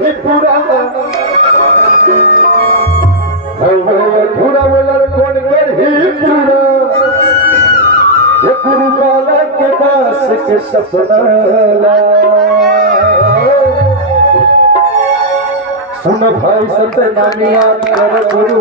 ही पूरा पूरा बोला कौन कर ही पूरा ये गुरु माला के पास के सपना सुन भाई सतनामिया कर गुरु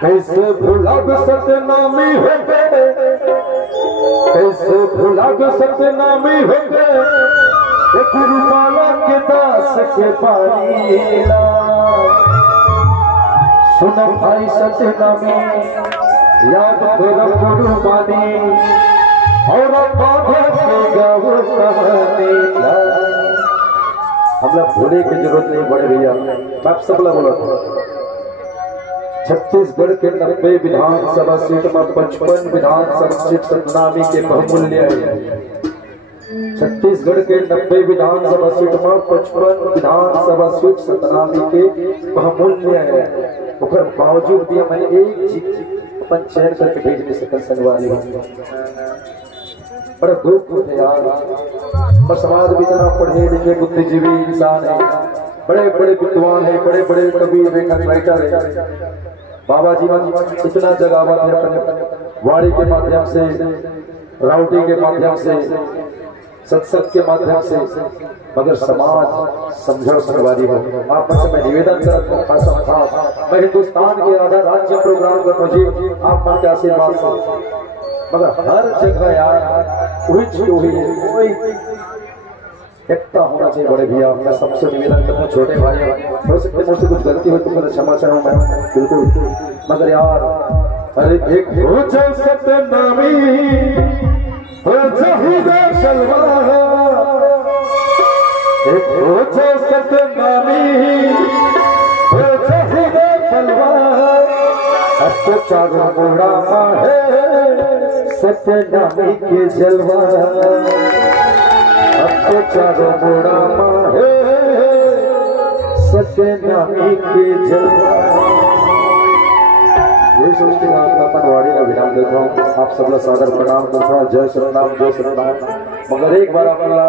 कैसे भुलाग सतनामी हो गए कैसे भुलाग सतनामी हो गए गुरु माला के दास के पारीला सुन भाई सतनामी याद कर गुरु मानी और बाधा के गाँव कहने हम लोग भूले की जरूरत नहीं पड़ रही आप सब लोग बोला छत्तीसगढ़ के 90 विधानसभा सीट में 55 विधानसभा सीट सतनामी के बहुमूल्य है। छत्तीसगढ़ के 90 विधानसभा सीट में 55 विधानसभा सीट सतनामी के बहुमूल्य है। उसके बावजूद भी मैंने एक चीज अपन चयन करके भेज नहीं सकल संगवारी बड़ा दुख है यार। पर समाज भी इतना पढ़े लिखे बुद्धिजीवी इंसान है, बड़े बड़े विद्वान है, बड़े बड़े कवि राइटर है। बाबा जीवन इतना जगावत है अपने वाणी के माध्यम से, राउटी के माध्यम से, सत्संग के माध्यम से, मगर समाज समझो संगवारी हो। आप से मैं निवेदन करता हूँ मैं हिंदुस्तान के आधा राज्य प्रोग्राम कर मुझे आप मन के आशीर्वाद से, मगर हर जगह यार वही एकता होना चाहिए। बड़े भैया मैं सबसे निवेदन करता हूँ, छोटे भाई हो सकते मुझसे कुछ गलती हो तो मैं क्षमा चाहूँ मैं बिल्कुल, मगर यार अरे एक हो जो सतनामी हो जहुदा शलवा, एक हो जो सतनामी हो जहुदा शलवा, अब तो चारों मोड़ा है सतनामी के जलवा, अब तो चारों मोड़ा है सतनामी के जलवा। ये सोच के अपन वाणी का विराम देता हूँ। आप सब लोग सादर प्रणाम करता हूँ। जय सतनाम जय सतनाम। मगर एक बार अपना